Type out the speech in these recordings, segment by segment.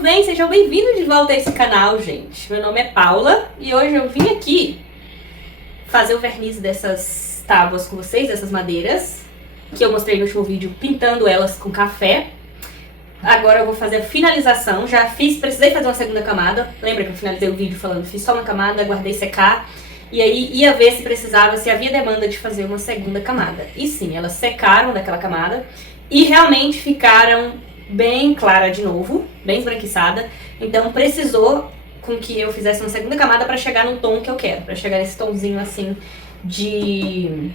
Tudo bem? Sejam bem-vindos de volta a esse canal, gente. Meu nome é Paula e hoje eu vim aqui fazer o verniz dessas tábuas com vocês, dessas madeiras, que eu mostrei no último vídeo pintando elas com café. Agora eu vou fazer a finalização. Precisei fazer uma segunda camada. Lembra que eu finalizei o vídeo falando, fiz só uma camada, guardei secar. E aí ia ver se havia demanda de fazer uma segunda camada. E sim, elas secaram daquela camada e realmente ficaram bem clara de novo, bem esbranquiçada. Então precisou com que eu fizesse uma segunda camada para chegar no tom que eu quero. Para chegar nesse tomzinho assim de...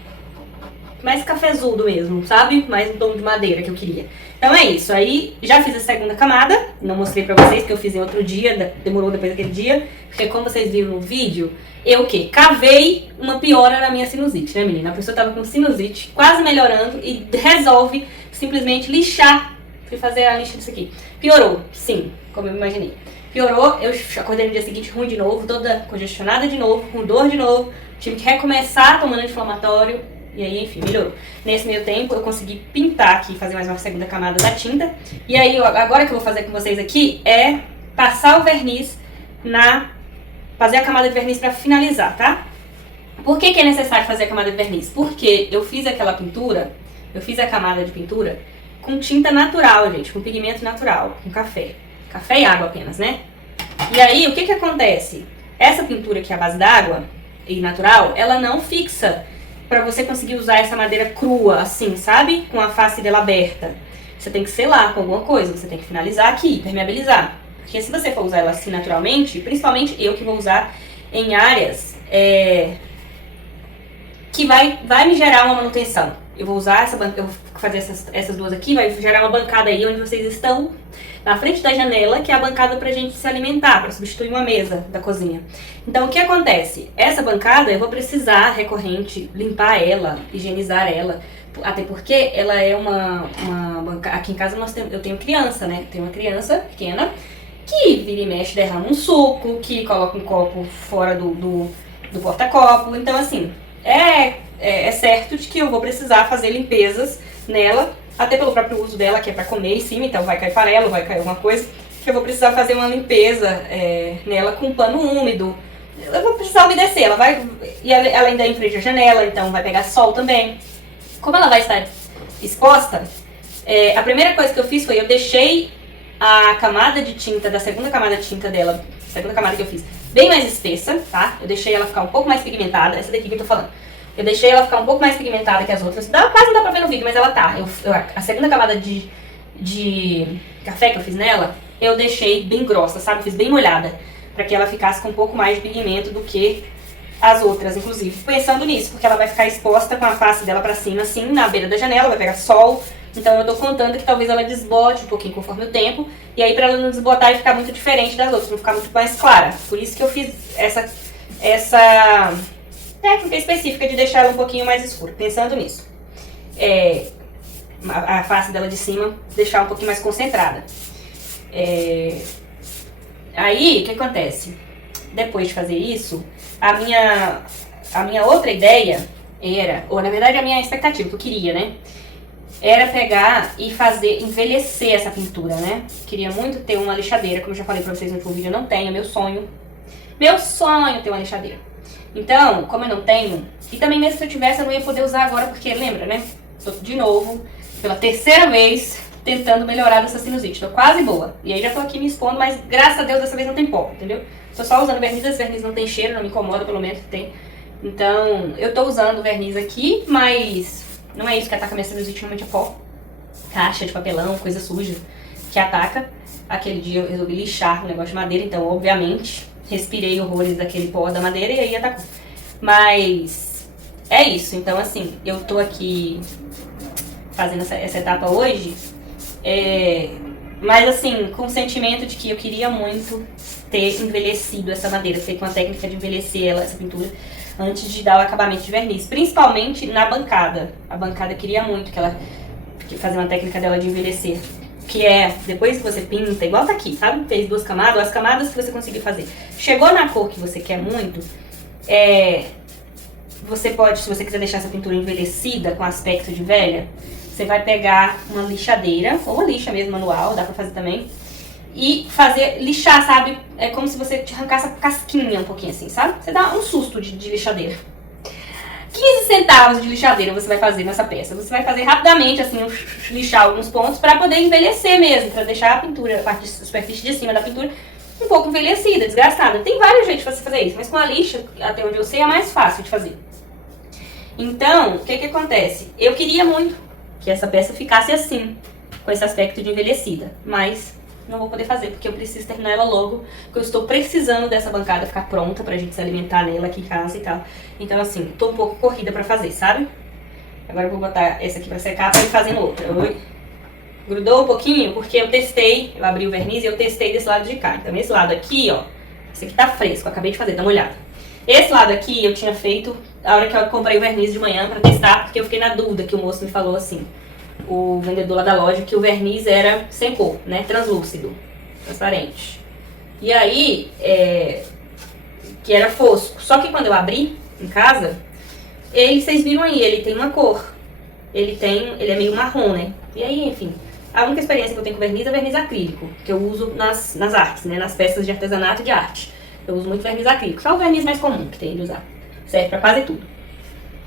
mais cafezudo mesmo, sabe? Mais um tom de madeira que eu queria. Então é isso, aí já fiz a segunda camada, não mostrei pra vocês porque eu fiz em outro dia, demorou depois daquele dia, porque como vocês viram no vídeo, eu o quê? Cavei uma piora na minha sinusite, né menina? A pessoa tava com sinusite, quase melhorando e resolve simplesmente lixar, fui fazer a lixa disso aqui. Piorou, sim, como eu imaginei. Piorou, eu acordei no dia seguinte ruim de novo, toda congestionada de novo, com dor de novo, tive que recomeçar tomando anti-inflamatório. E aí, enfim, melhorou. Nesse meio tempo, eu consegui pintar aqui, fazer mais uma segunda camada da tinta. E aí, agora que eu vou fazer com vocês aqui, é passar o verniz fazer a camada de verniz pra finalizar, tá? Por que é necessário fazer a camada de verniz? Porque eu fiz aquela pintura, eu fiz a camada de pintura com tinta natural, gente, com pigmento natural, com café. Café e água apenas, né? E aí, o que acontece? Essa pintura aqui, a base d'água e natural, ela não fixa pra você conseguir usar essa madeira crua, assim, sabe? Com a face dela aberta. Você tem que selar com alguma coisa, você tem que finalizar aqui, permeabilizar. Porque se você for usar ela assim naturalmente, principalmente eu que vou usar em áreas que vai me gerar uma manutenção. Eu vou usar eu vou fazer essas duas aqui, vai gerar uma bancada aí onde vocês estão, na frente da janela, que é a bancada pra gente se alimentar, pra substituir uma mesa da cozinha. Então, o que acontece? Essa bancada, eu vou precisar, recorrente, limpar ela, higienizar ela, até porque ela é uma bancada... Aqui em casa eu tenho criança, né? Tenho uma criança pequena que vira e mexe, derrama um suco, que coloca um copo fora do porta-copo. Então, assim, é certo de que eu vou precisar fazer limpezas nela, até pelo próprio uso dela, que é pra comer em cima, então vai cair farelo, vai cair alguma coisa, que eu vou precisar fazer uma limpeza nela com pano úmido. Eu vou precisar umedecer, e ela ainda é em frente à janela, então vai pegar sol também. Como ela vai estar exposta, a primeira coisa que eu fiz foi, eu deixei a camada de tinta, da segunda camada de tinta dela, segunda camada que eu fiz, bem mais espessa, tá? Eu deixei ela ficar um pouco mais pigmentada, essa daqui que eu tô falando. Eu deixei ela ficar um pouco mais pigmentada que as outras. Quase não dá pra ver no vídeo, mas ela tá. A segunda camada de café que eu fiz nela, eu deixei bem grossa, sabe? Fiz bem molhada, pra que ela ficasse com um pouco mais de pigmento do que as outras, inclusive. Pensando nisso, porque ela vai ficar exposta com a face dela pra cima, assim, na beira da janela, vai pegar sol. Então eu tô contando que talvez ela desbote um pouquinho conforme o tempo. E aí pra ela não desbotar e ficar muito diferente das outras, não ficar muito mais clara. Por isso que eu fiz essa técnica específica de deixar ela um pouquinho mais escura, pensando nisso. A face dela de cima deixar um pouquinho mais concentrada. Aí, o que acontece? Depois de fazer isso, a minha outra ideia era, ou na verdade a minha expectativa, que eu queria, né? Era pegar e envelhecer essa pintura, né? Queria muito ter uma lixadeira, como eu já falei pra vocês no último vídeo, eu não tenho, meu sonho é ter uma lixadeira. Então, como eu não tenho, e também mesmo se eu tivesse eu não ia poder usar agora, porque lembra, né? Tô de novo, pela terceira vez, tentando melhorar dessa sinusite. Tô quase boa. E aí já tô aqui me expondo, mas graças a Deus dessa vez não tem pó, entendeu? Tô só usando verniz, esse verniz não tem cheiro, não me incomoda, pelo menos que tem. Então, eu tô usando verniz aqui, mas não é isso que ataca a minha sinusite, realmente é pó. Caixa de papelão, coisa suja que ataca. Aquele dia eu resolvi lixar o negócio de madeira, então obviamente respirei horrores daquele pó da madeira e aí atacou. Mas é isso, então assim, eu tô aqui fazendo essa etapa hoje, mas assim, com o sentimento de que eu queria muito ter envelhecido essa madeira, ter com a técnica de envelhecer essa pintura, antes de dar o acabamento de verniz, principalmente na bancada. A bancada eu queria muito fazer uma técnica dela de envelhecer. Que depois que você pinta, igual tá aqui, sabe? Fez duas camadas, as camadas que você conseguir fazer. Chegou na cor que você quer muito, você pode, se você quiser deixar essa pintura envelhecida, com aspecto de velha, você vai pegar uma lixadeira, ou uma lixa mesmo manual, dá pra fazer também, e fazer, lixar, sabe? É como se você te arrancasse a casquinha um pouquinho assim, sabe? Você dá um susto de lixadeira. 15 centavos de lixadeira você vai fazer nessa peça. Você vai fazer rapidamente, assim, lixar alguns pontos pra poder envelhecer mesmo, pra deixar a pintura, a parte de superfície de cima da pintura um pouco envelhecida, desgastada. Tem vários jeitos de você fazer isso, mas com a lixa, até onde eu sei, é mais fácil de fazer. Então, o que que acontece? Eu queria muito que essa peça ficasse assim, com esse aspecto de envelhecida, mas não vou poder fazer, porque eu preciso terminar ela logo, porque eu estou precisando dessa bancada ficar pronta pra gente se alimentar nela aqui em casa e tal. Então, assim, tô um pouco corrida pra fazer, sabe? Agora eu vou botar essa aqui pra secar pra ir fazendo outra. Oi. Grudou um pouquinho, porque eu testei, eu abri o verniz e eu testei desse lado de cá. Então, esse lado aqui, ó, esse aqui tá fresco, eu acabei de fazer, dá uma olhada. Esse lado aqui eu tinha feito a hora que eu comprei o verniz de manhã pra testar, porque eu fiquei na dúvida, que o moço me falou assim, o vendedor lá da loja, que o verniz era sem cor, né, translúcido, transparente. E aí, que era fosco. Só que quando eu abri em casa, vocês viram aí, ele tem uma cor. Ele é meio marrom, né? E aí, enfim, a única experiência que eu tenho com verniz é verniz acrílico, que eu uso nas artes, né, nas peças de artesanato e de arte. Eu uso muito verniz acrílico, só o verniz mais comum que tem de usar. Serve pra quase tudo.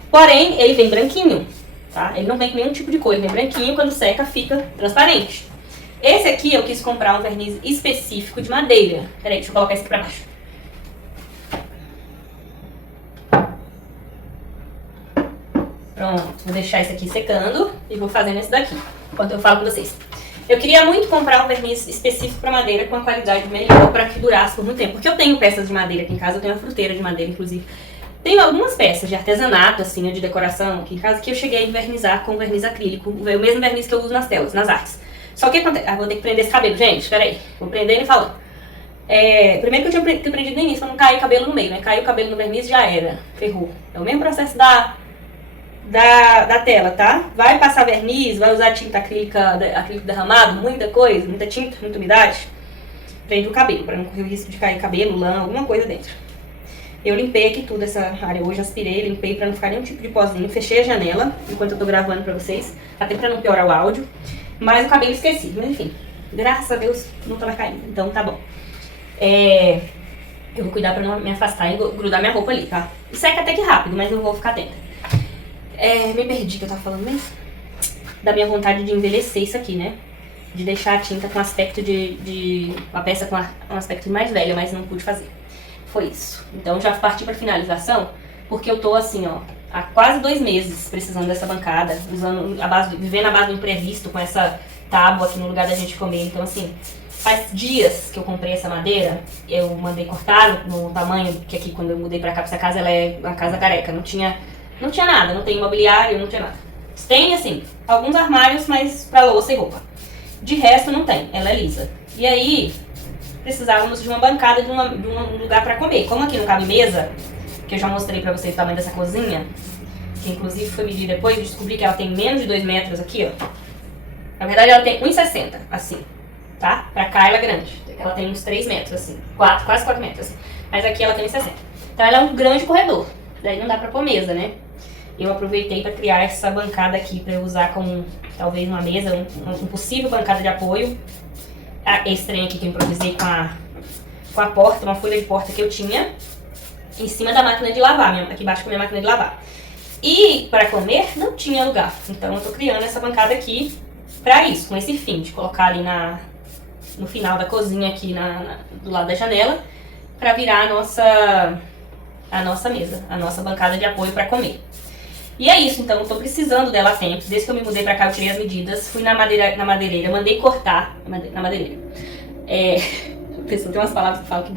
Porém, ele vem branquinho. Tá? Ele não vem com nenhum tipo de cor, ele vem branquinho, quando seca fica transparente. Esse aqui eu quis comprar um verniz específico de madeira. Peraí, deixa eu colocar esse aqui pra baixo. Pronto, vou deixar esse aqui secando e vou fazendo esse daqui, enquanto eu falo com vocês. Eu queria muito comprar um verniz específico pra madeira com uma qualidade melhor, pra que durasse por muito tempo. Porque eu tenho peças de madeira aqui em casa, eu tenho uma fruteira de madeira, inclusive. Tenho algumas peças de artesanato, assim, de decoração aqui em casa, que eu cheguei a invernizar com verniz acrílico, o mesmo verniz que eu uso nas telas, nas artes. Só que acontece... vou ter que prender esse cabelo, gente, peraí, vou prender ele falando. Primeiro que eu tinha prendido no início, pra não cair cabelo no meio, né? Caiu o cabelo no verniz, já era, ferrou. É o mesmo processo da tela, tá? Vai passar verniz, vai usar tinta acrílica derramado, muita coisa, muita tinta, muita umidade. Prende o cabelo, pra não correr o risco de cair cabelo, lã, alguma coisa dentro. Eu limpei aqui tudo, essa área hoje, aspirei, limpei pra não ficar nenhum tipo de pozinho. Fechei a janela, enquanto eu tô gravando pra vocês, até pra não piorar o áudio. Mas o cabelo esqueci, mas enfim, graças a Deus não tá mais caindo, então tá bom. Eu vou cuidar pra não me afastar e grudar minha roupa ali, tá? Seca até que rápido, mas eu vou ficar atenta. Me perdi que eu tava falando mesmo. Da minha vontade de envelhecer isso aqui, né? De deixar a tinta com aspecto uma peça com um aspecto mais velho, mas não pude fazer. Foi isso. Então já parti pra finalização, porque eu tô assim, ó, há quase 2 meses precisando dessa bancada, vivendo a base do imprevisto com essa tábua aqui no lugar da gente comer. Então assim, faz dias que eu comprei essa madeira, eu mandei cortar no tamanho, que aqui quando eu mudei pra cá, pra essa casa, ela é uma casa careca, não tinha nada, não tem imobiliário, não tinha nada. Tem assim, alguns armários, mas pra louça e roupa. De resto não tem, ela é lisa. E aí, precisávamos de uma bancada, de um lugar pra comer. Como aqui não cabe mesa, que eu já mostrei pra vocês o tamanho dessa cozinha, que inclusive foi medir depois e descobri que ela tem menos de 2 metros aqui, ó. Na verdade ela tem 1,60, assim, tá? Pra cá ela é grande, ela tem uns 3 metros, assim, quase 4 metros, assim. Mas aqui ela tem 1,60. Então ela é um grande corredor, daí não dá pra pôr mesa, né? Eu aproveitei pra criar essa bancada aqui, pra eu usar como, talvez, uma mesa, um possível bancada de apoio. Esse trem aqui que eu improvisei com a porta, uma folha de porta que eu tinha em cima da máquina de lavar, aqui embaixo com a minha máquina de lavar. E para comer não tinha lugar, então eu tô criando essa bancada aqui pra isso, com esse fim, de colocar ali no final da cozinha aqui do lado da janela, pra virar a nossa mesa, a nossa bancada de apoio pra comer. E é isso, então eu tô precisando dela há tempo. Desde que eu me mudei pra cá, eu tirei as medidas, fui na madeireira, mandei cortar na madeireira. A pessoa tem umas palavras que fala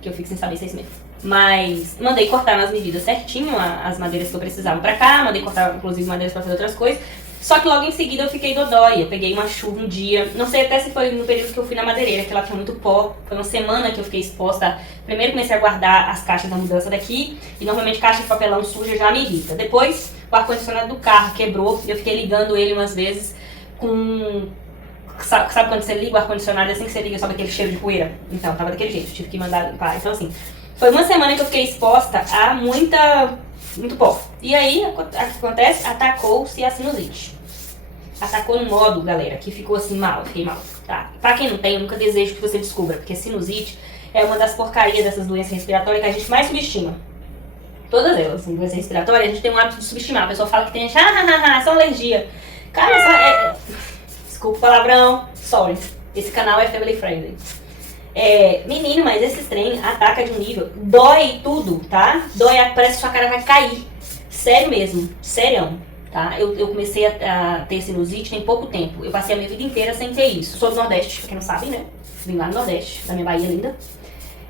que eu fico sem saber se é isso mesmo. Mas mandei cortar nas medidas certinho as madeiras que eu precisava pra cá, mandei cortar inclusive madeiras pra fazer outras coisas. Só que logo em seguida eu fiquei dodói, eu peguei uma chuva um dia, não sei até se foi no período que eu fui na madeireira, que ela tinha muito pó, foi uma semana que eu fiquei exposta. Primeiro comecei a guardar as caixas da mudança daqui, e normalmente caixa de papelão suja já me irrita. Depois o ar-condicionado do carro quebrou, e eu fiquei ligando ele umas vezes com... Sabe quando você liga o ar-condicionado, assim que você liga, sobe aquele cheiro de poeira? Então, tava daquele jeito, tive que mandar limpar. Então assim, foi uma semana que eu fiquei exposta a muito pó. E aí, o que acontece? Atacou-se a sinusite. atacou num modo, galera, que ficou assim mal, fiquei mal, tá? Pra quem não tem, eu nunca desejo que você descubra, porque sinusite é uma das porcarias dessas doenças respiratórias que a gente mais subestima. Todas elas, assim, doença respiratória, a gente tem um hábito de subestimar. A pessoa fala que tem, só alergia. Cara, desculpa o palavrão, sorry. Esse canal é family friendly. Menino, mas esses trem ataca de um nível, dói tudo, tá? Dói, parece que sua cara vai cair. Sério mesmo, serião, tá? Eu comecei a ter sinusite tem pouco tempo. Eu passei a minha vida inteira sem ter isso. Sou do Nordeste, pra quem não sabe, né? Vim lá no Nordeste, da minha Bahia linda.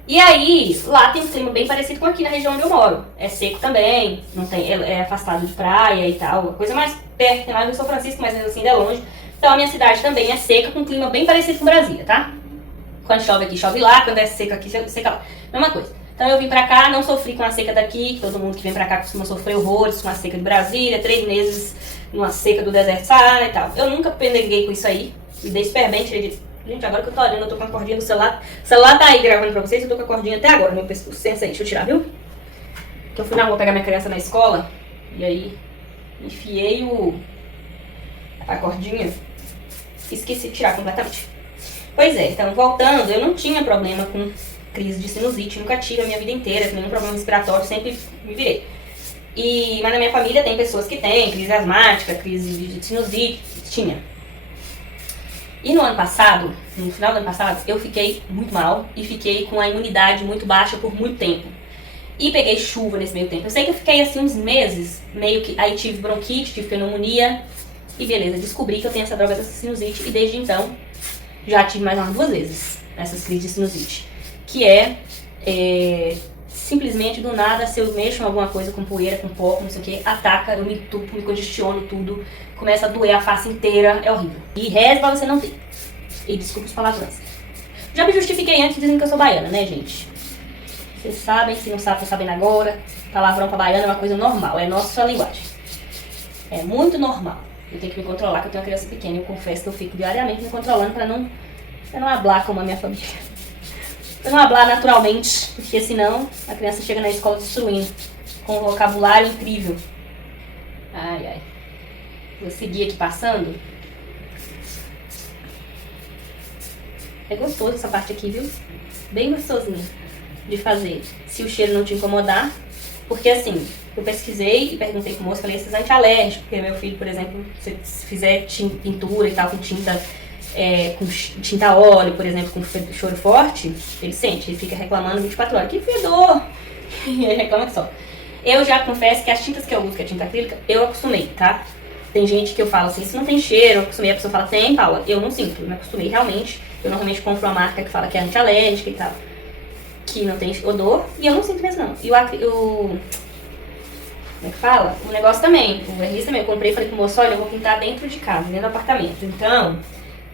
E aí, lá tem um clima bem parecido com aqui na região onde eu moro. É seco também, não tem, é afastado de praia e tal. A coisa mais perto, tem lá no São Francisco, mas ainda assim ainda é longe. Então a minha cidade também é seca, com um clima bem parecido com Brasília, tá? Quando chove aqui, chove lá. Quando é seca aqui, seca lá. Mesma coisa. Então eu vim pra cá, não sofri com a seca daqui, que todo mundo que vem pra cá costuma sofrer horrores com a seca de Brasília, 3 meses numa seca do deserto Saara e tal. Eu nunca peneguei com isso aí, me dei super bem, tirei de... Gente, agora que eu tô olhando, eu tô com a cordinha do celular. O celular tá aí gravando pra vocês, eu tô com a cordinha até agora, meu pescoço. Licença aí, deixa eu tirar, viu? Que eu fui na rua pegar minha criança na escola, e aí enfiei a cordinha, esqueci de tirar completamente. Pois é, então voltando, eu não tinha problema com crise de sinusite, nunca tive a minha vida inteira, nenhum problema respiratório, sempre me virei. Mas na minha família tem pessoas que têm crise asmática, crise de sinusite, tinha. E no ano passado, no final do ano passado, eu fiquei muito mal e fiquei com a imunidade muito baixa por muito tempo. E peguei chuva nesse meio tempo. Eu sei que eu fiquei assim uns meses, meio que... Aí tive bronquite, tive pneumonia e beleza, descobri que eu tenho essa droga da sinusite e desde então já tive mais umas 2 vezes essas crises de sinusite. Que simplesmente do nada, se eu mexo em alguma coisa com poeira, com pó, não sei o que, ataca, eu me entupo, me congestiono tudo, começa a doer a face inteira, é horrível. E reza pra você não ter. E desculpa os palavrões. Já me justifiquei antes dizendo que eu sou baiana, né, gente? Vocês sabem, se não sabem, tô sabendo agora. Palavrão pra baiana é uma coisa normal, é nossa linguagem. É muito normal. Eu tenho que me controlar, que eu tenho uma criança pequena, eu confesso que eu fico diariamente me controlando pra não hablar como a minha família. Pra não hablar naturalmente, porque senão a criança chega na escola destruindo, com um vocabulário incrível. Ai, ai. Vou seguir aqui passando. É gostoso essa parte aqui, viu? Bem gostosinho de fazer, se o cheiro não te incomodar. Porque assim, eu pesquisei e perguntei pro moço, falei, esses antialérgicos, porque meu filho, por exemplo, se fizer pintura e tal, com tinta... com tinta óleo, por exemplo, com choro forte, ele sente, ele fica reclamando 24 horas, que fedor! E ele reclama que só. Eu já confesso que as tintas que eu uso, que é tinta acrílica, eu acostumei, tá? Tem gente que eu falo assim, isso não tem cheiro, eu acostumei, a pessoa fala, tem, Paula, eu não sinto, eu me acostumei realmente. Eu normalmente compro uma marca que fala que é antialérgica e tal, que não tem odor, e eu não sinto mesmo não. E como é que fala? O negócio também, o verniz também, eu comprei e falei pro moço, olha, eu vou pintar dentro de casa, dentro do apartamento, então...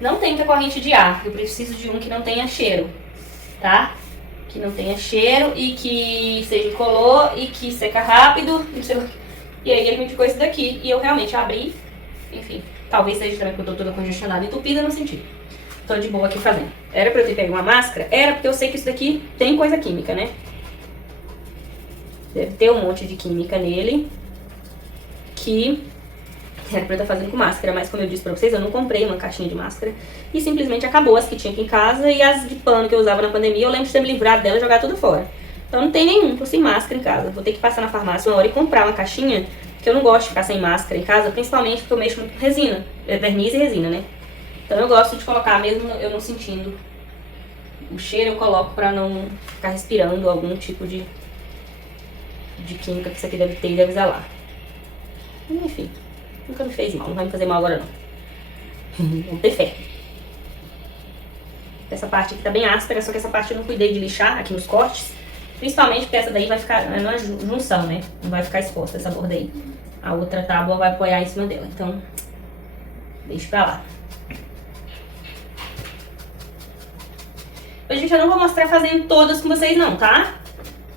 Não tem muita corrente de ar, eu preciso de um que não tenha cheiro, tá? Que não tenha cheiro e que seja incolor e que seca rápido, não sei o que. E aí ele me indicou esse daqui e eu realmente abri, enfim, talvez seja também porque eu tô toda congestionada e entupida, não senti. Tô de boa aqui fazendo. Era pra eu ter pego uma máscara? Era porque eu sei que isso daqui tem coisa química, né? Deve ter um monte de química nele que... Era pra eu estar fazendo com máscara, mas como eu disse pra vocês, eu não comprei uma caixinha de máscara e simplesmente acabou as que tinha aqui em casa e as de pano que eu usava na pandemia, eu lembro de ter me livrado dela e jogar tudo fora. Então não tem nenhum, tô sem máscara em casa. Vou ter que passar na farmácia uma hora e comprar uma caixinha, porque eu não gosto de ficar sem máscara em casa, principalmente porque eu mexo muito com resina, verniz e resina, né? Então eu gosto de colocar mesmo eu não sentindo o cheiro, eu coloco pra não ficar respirando algum tipo de química que isso aqui deve ter e deve exalar. Enfim. Nunca me fez mal, não vai me fazer mal agora não. Vamos ter fé. Essa parte aqui tá bem áspera, só que essa parte eu não cuidei de lixar aqui nos cortes. Principalmente porque essa daí vai ficar, não é junção, né? Não vai ficar exposta essa borda aí. A outra tábua vai apoiar em cima dela, então deixa pra lá. Hoje, gente, eu não vou mostrar fazendo todas com vocês não, tá?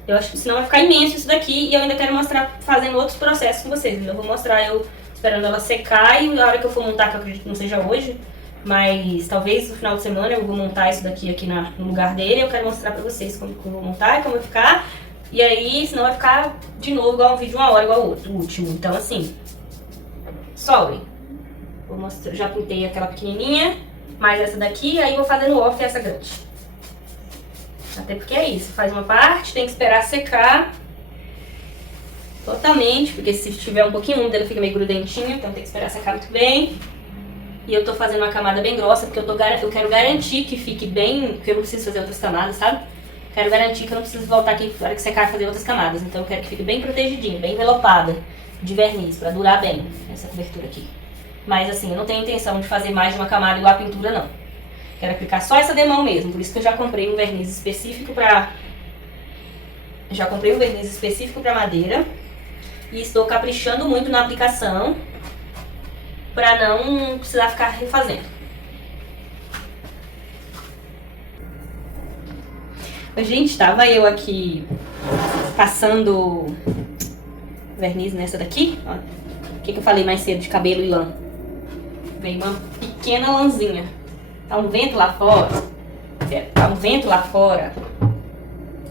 Eu acho que senão vai ficar imenso isso daqui e eu ainda quero mostrar fazendo outros processos com vocês. Então eu vou mostrar eu esperando ela secar e na hora que eu for montar, que eu acredito que não seja hoje, mas talvez no final de semana eu vou montar isso daqui aqui no lugar dele. Eu quero mostrar pra vocês como que eu vou montar e como vai ficar. E aí, senão vai ficar de novo igual um vídeo 1 hora, igual o último. Então assim, sorry. Vou mostrar, já pintei aquela pequenininha, mais essa daqui, aí vou fazendo off essa grande. Até porque é isso, faz uma parte, tem que esperar secar totalmente, porque se tiver um pouquinho úmido ela fica meio grudentinha, então tem que esperar secar muito bem. E eu tô fazendo uma camada bem grossa, porque eu quero garantir que fique bem, porque eu não preciso fazer outras camadas, sabe? Quero garantir que eu não preciso voltar aqui na hora que secar e fazer outras camadas. Então eu quero que fique bem protegidinho, bem envelopada de verniz, pra durar bem essa cobertura aqui. Mas assim, eu não tenho intenção de fazer mais de uma camada igual a pintura, não. Quero aplicar só essa demão mesmo, por isso que eu já comprei um verniz específico pra... madeira. E estou caprichando muito na aplicação, pra não precisar ficar refazendo. Gente, tava eu aqui passando verniz nessa daqui, ó. O que eu falei mais cedo de cabelo e lã? Veio uma pequena lãzinha. Tá um vento lá fora.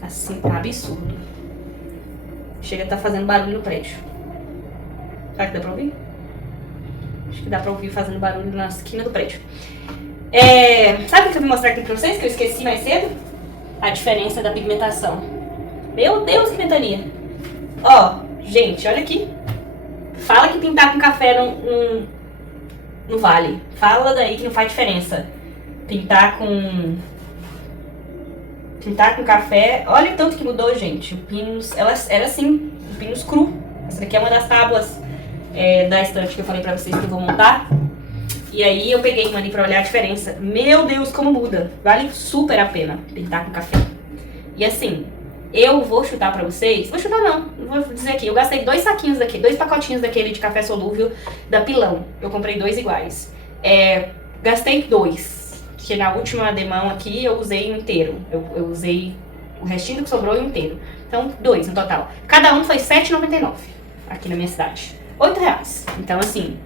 Assim, tá absurdo. Chega a tá fazendo barulho no prédio. Será que dá pra ouvir? Acho que dá pra ouvir fazendo barulho na esquina do prédio. Sabe o que eu vou mostrar aqui pra vocês, que eu esqueci mais cedo? A diferença da pigmentação. Meu Deus, que ventania! Ó, gente, olha aqui. Fala que pintar com café não vale. Fala daí que não faz diferença. Pintar com café... Olha o tanto que mudou, gente. O Pinus, ela era assim, o Pinus cru. Essa daqui é uma das tábuas da estante que eu falei pra vocês que eu vou montar. E aí eu peguei e mandei pra olhar a diferença. Meu Deus, como muda. Vale super a pena pintar com café. E assim, eu vou chutar pra vocês... Vou chutar não, vou dizer aqui. Eu gastei 2 saquinhos daqui, 2 pacotinhos daquele de café solúvel da Pilão. Eu comprei 2 iguais. Gastei 2, que na última demão aqui eu usei inteiro. Eu usei o restinho que sobrou inteiro. Então, 2 no total. Cada um foi R$ 7,99 aqui na minha cidade. R$8. Então, assim...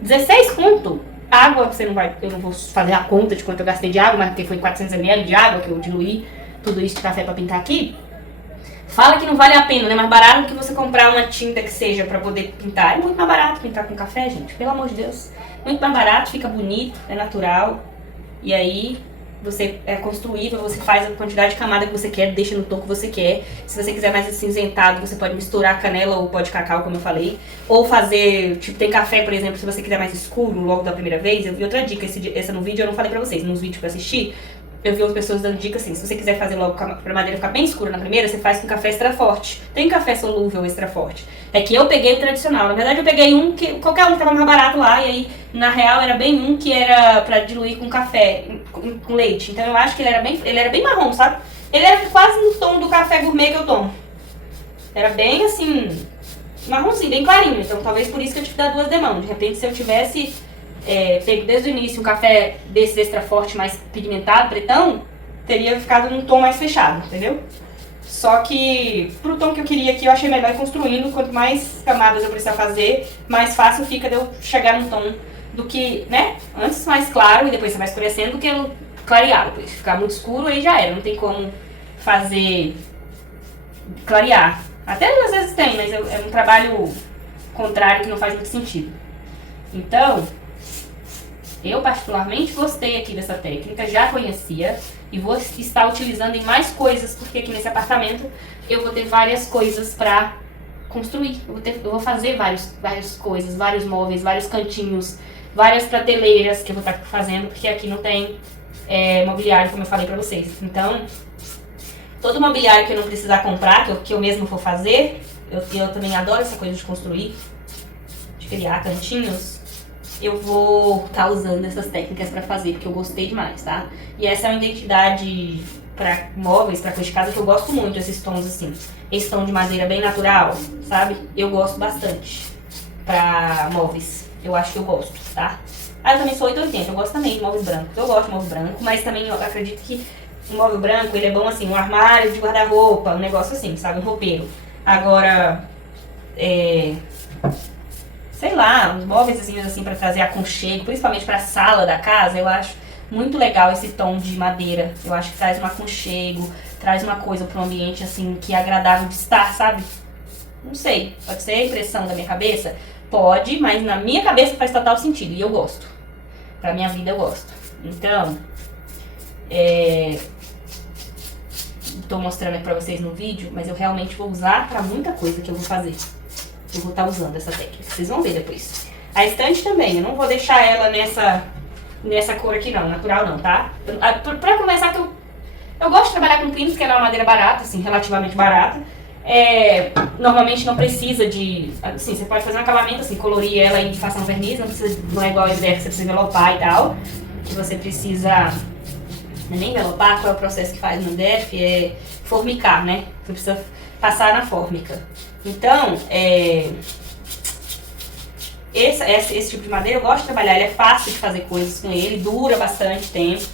16 conto. Água, você não vai... Eu não vou fazer a conta de quanto eu gastei de água, mas porque foi 400 ml de água que eu diluí tudo isso de café pra pintar aqui. Fala que não vale a pena, né? Mais barato do que você comprar uma tinta que seja pra poder pintar. É muito mais barato pintar com café, gente. Pelo amor de Deus. Muito mais barato, fica bonito, é natural. E aí... Você é construível, você faz a quantidade de camada que você quer, deixa no tom que você quer. Se você quiser mais acinzentado, você pode misturar canela ou pó de cacau, como eu falei. Ou fazer, tipo, tem café, por exemplo, se você quiser mais escuro logo da primeira vez. Eu vi outra dica, essa no vídeo eu não falei pra vocês, nos vídeos que eu assisti. Eu vi outras pessoas dando dica assim, se você quiser fazer logo pra madeira ficar bem escura na primeira, você faz com café extra forte. Tem café solúvel extra forte. É que eu peguei o tradicional. Na verdade eu peguei um que, qualquer um que tava mais barato lá, e aí na real era bem um que era pra diluir com café, com leite. Então eu acho que ele era bem marrom, sabe? Ele era quase no tom do café gourmet que eu tomo. Era bem assim, marronzinho, bem clarinho. Então talvez por isso que eu tive que dar 2 demãos. De repente se eu tivesse... pego desde o início um café desses extra forte, mais pigmentado, pretão, teria ficado num tom mais fechado, entendeu? Só que pro tom que eu queria aqui, eu achei melhor ir construindo. Quanto mais camadas eu precisar fazer, mais fácil fica de eu chegar num tom do que, né? Antes mais claro e depois você vai escurecendo do que eu clarear. Depois ficar muito escuro, aí já era. Não tem como fazer clarear. Até às vezes tem, mas é um trabalho contrário que não faz muito sentido. Então... Eu particularmente gostei aqui dessa técnica, já conhecia e vou estar utilizando em mais coisas, porque aqui nesse apartamento eu vou ter várias coisas pra construir. Eu vou fazer várias coisas, vários móveis, vários cantinhos, várias prateleiras que eu vou estar fazendo, porque aqui não tem mobiliário, como eu falei pra vocês. Então, todo mobiliário que eu não precisar comprar, que eu mesmo vou fazer, eu também adoro essa coisa de construir, de criar cantinhos. Eu vou estar usando essas técnicas pra fazer, porque eu gostei demais, tá? E essa é uma identidade pra móveis, pra coisa de casa, que eu gosto muito, esses tons assim. Esse tom de madeira bem natural, sabe? Eu gosto bastante pra móveis. Eu acho que eu gosto, tá? Eu também sou 880, eu gosto também de móveis brancos. Eu gosto de móvel branco, mas também eu acredito que o móvel branco, ele é bom assim, um armário de guarda-roupa, um negócio assim, sabe? Um roupeiro. Agora, sei lá, uns móveis assim pra trazer aconchego, principalmente pra sala da casa, eu acho muito legal esse tom de madeira. Eu acho que traz um aconchego, traz uma coisa pro ambiente assim, que é agradável de estar, sabe? Não sei, pode ser a impressão da minha cabeça, Pode, mas na minha cabeça faz total sentido e eu gosto. Pra minha vida eu gosto. Então, tô mostrando aqui pra vocês no vídeo, mas eu realmente vou usar pra muita coisa que eu vou fazer. Eu vou estar usando essa técnica, vocês vão ver depois. A estante também, eu não vou deixar ela nessa cor aqui não, natural não, tá? Pra começar, que eu gosto de trabalhar com clines, que ela é uma madeira barata, assim, relativamente barata. Normalmente não precisa de, assim, você pode fazer um acabamento assim, colorir ela e passar um verniz, não é igual a MDF que você precisa envelopar e tal, que você precisa, não é nem envelopar, qual é o processo que faz no MDF, é formicar, né, você precisa passar na fórmica. Então, esse tipo de madeira eu gosto de trabalhar, ele é fácil de fazer coisas com ele, dura bastante tempo,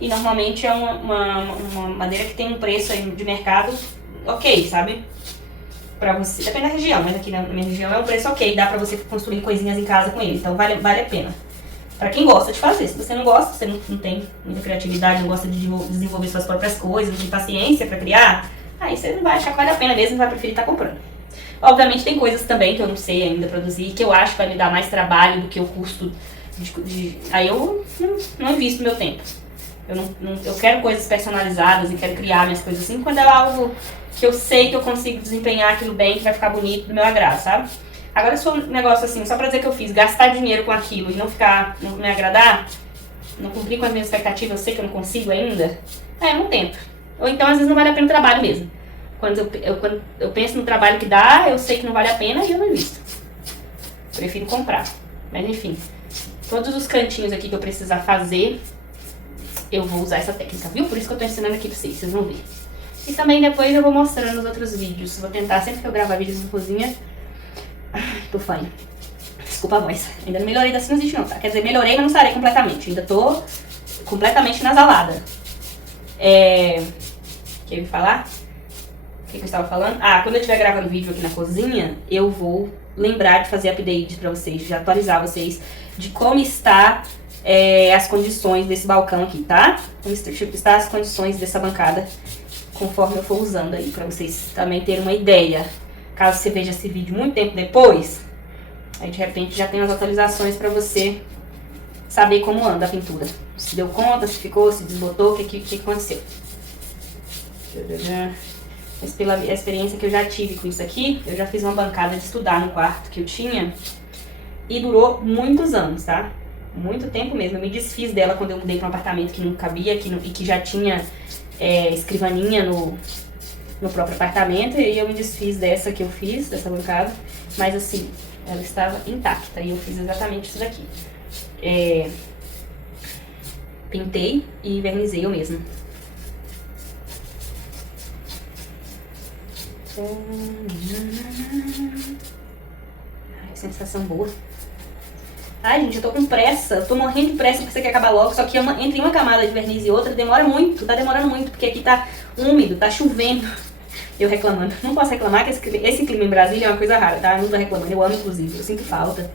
e normalmente é uma madeira que tem um preço aí de mercado ok, sabe? Pra você, depende da região, mas aqui na minha região é um preço ok, dá pra você construir coisinhas em casa com ele, então vale a pena. Pra quem gosta de fazer, se você não gosta, você não tem muita criatividade, não gosta de desenvolver suas próprias coisas, não tem paciência pra criar, aí você não vai achar que vale a pena mesmo, vai preferir estar comprando. Obviamente tem coisas também que eu não sei ainda produzir, que eu acho que vai me dar mais trabalho do que o custo aí eu não invisto meu tempo. Eu quero coisas personalizadas e quero criar minhas coisas assim, quando é algo que eu sei que eu consigo desempenhar aquilo bem, que vai ficar bonito do meu agrado, sabe? Agora, se for um negócio assim, só pra dizer que eu fiz, gastar dinheiro com aquilo e não me agradar, não cumprir com as minhas expectativas, eu sei que eu não consigo ainda, eu não tento. Ou então, às vezes, não vale a pena o trabalho mesmo. Quando eu penso no trabalho que dá, eu sei que não vale a pena e eu não invisto. Prefiro comprar. Mas, enfim, todos os cantinhos aqui que eu precisar fazer, eu vou usar essa técnica, viu? Por isso que eu tô ensinando aqui pra vocês vão ver. E também depois eu vou mostrando os outros vídeos. Vou tentar, sempre que eu gravar vídeos de cozinha... Tô fanha. Desculpa a voz. Ainda não melhorei da sinusite não, tá? Quer dizer, melhorei, mas não sarei completamente. Ainda tô completamente nasalada. Quer me falar? O que eu estava falando? Quando eu estiver gravando vídeo aqui na cozinha, eu vou lembrar de fazer update pra vocês, de atualizar vocês de como está as condições desse balcão aqui, tá? Como está as condições dessa bancada, conforme eu for usando aí, pra vocês também terem uma ideia. Caso você veja esse vídeo muito tempo depois, aí de repente já tem as atualizações pra você saber como anda a pintura. Se deu conta, se ficou, se desbotou, o que aconteceu. Mas pela experiência que eu já tive com isso aqui, eu já fiz uma bancada de estudar no quarto que eu tinha e durou muitos anos, tá? Muito tempo mesmo. Eu me desfiz dela quando eu mudei para um apartamento que não cabia e que já tinha escrivaninha no próprio apartamento, e eu me desfiz dessa que eu fiz, dessa bancada, mas assim, ela estava intacta e eu fiz exatamente isso daqui. Pintei e vernizei eu mesma. Sensação boa. Ai, gente, eu tô com pressa, eu tô morrendo de pressa porque você quer acabar logo, só que entre uma camada de verniz e outra demora muito, tá demorando muito, porque aqui tá úmido, tá chovendo. Eu reclamando. Não posso reclamar que esse clima em Brasília é uma coisa rara, tá? Eu não tô reclamando, eu amo inclusive, eu sinto falta.